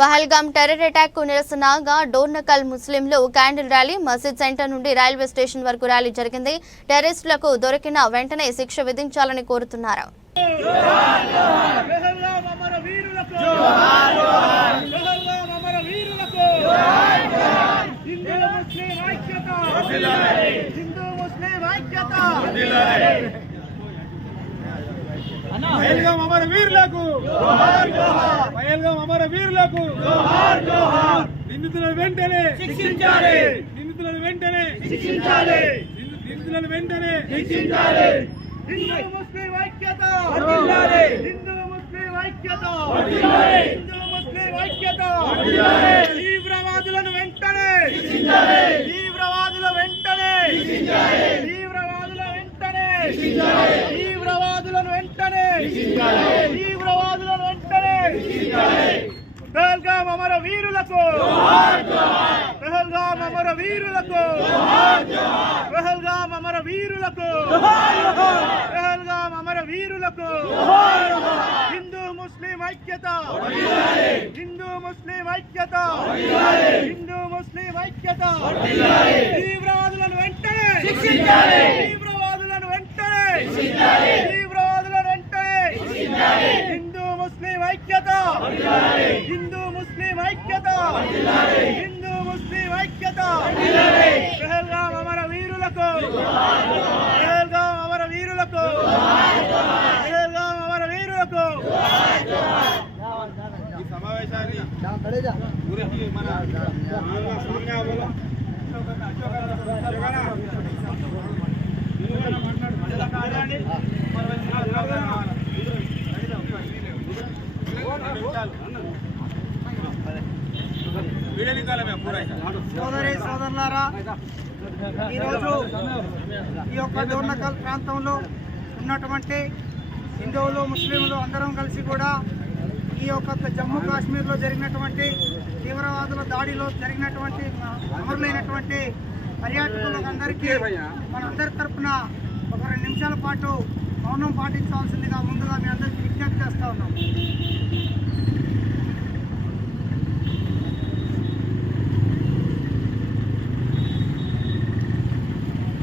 Pahalgam terror attack కు నిరసనగా డోర్నకల్ ముస్లింలు క్యాండిల్ ర్యాలీ మసీద్ సెంటర్ నుండి రైల్వే స్టేషన్ వరకు ర్యాలీ జరిగింది. టెర్రరిస్టులకు దొరికిన వెంటనే శిక్ష విధించాలని కోరుతున్నారు. పహల్గామ్ అమర వీరులకు జోహార్ జోహార్. పహల్గామ్ అమర వీరులకు జోహార్ జోహార్. నిందితులను వెంటనే శిక్షించాలి. నిందితులను వెంటనే శిక్షించాలి. నిందితులను వెంటనే శిక్షించాలి. హిందూ ముస్లిం ఐక్యత వర్ధిల్లాలి. హిందూ ముస్లిం ఐక్యత వర్ధిల్లాలి. హిందూ ముస్లిం ఐక్యత వర్ధిల్లాలి. తీవ్రవాదులను వెంటనే శిక్షించాలి. తీవ్రవాదుల వెంటనే శిక్షించాలి. తీవ్రవాదుల వెంటనే శిక్షించాలి. తీవ్రవాదులను వెంటనే శిక్షించాలి. తీవ్రవాదులను వెంటనే శిక్షించాలి. పహల్గామ్ అమర వీరులకు జోహార్ జోహార్. పహల్గామ్ అమర వీరులకు జోహార్ జోహార్. పహల్గామ్ అమర వీరులకు జోహార్ జోహార్. పహల్గామ్ అమర వీరులకు జోహార్ జోహార్. హిందూ ముస్లిం ఐక్యత వర్ధిల్లాలి. హిందూ ముస్లిం ఐక్యత వర్ధిల్లాలి. హిందూ ముస్లిం ఐక్యత వర్ధిల్లాలి. తీవ్రవాదులను వెంటనే శిక్షించాలి. తీవ్రవాదులను వెంటనే శిక్షించాలి. తీవ్రవాదులను వెంటనే శిక్షించాలి. హిందూ ముస్లిం ఐక్యత వర్ధిల్లాలి. హిందూ ముస్లిం ఐక్యత వర్ధిల్లాలి. హిందూ ముస్లిం ఐక్యత వర్ధిల్లాలి. పహల్గామ్ అమర వీరులకు జోహార్ జోహార్. పహల్గామ్ అమర వీరులకు జోహార్ జోహార్. పహల్గామ్ అమర వీరులకు జోహార్ జోహార్. ఈ సమావేశాన్ని గురించి మన సోదరి సోదరులారా, ఈరోజు ఈ యొక్క డోర్నకల్ ప్రాంతంలో ఉన్నటువంటి హిందువులు ముస్లింలు అందరం కలిసి కూడా ఈ యొక్క జమ్మూ కాశ్మీర్లో జరిగినటువంటి తీవ్రవాదుల దాడిలో జరిగినటువంటి అమరులైనటువంటి పర్యాటకులకు అందరికీ మనందరి తరఫున ఒక 2 నిమిషాల పాటు మౌనం పాటించవలసిందిగా ముందుగా మీ అందరికీ విజ్ఞప్తి చేస్తాం.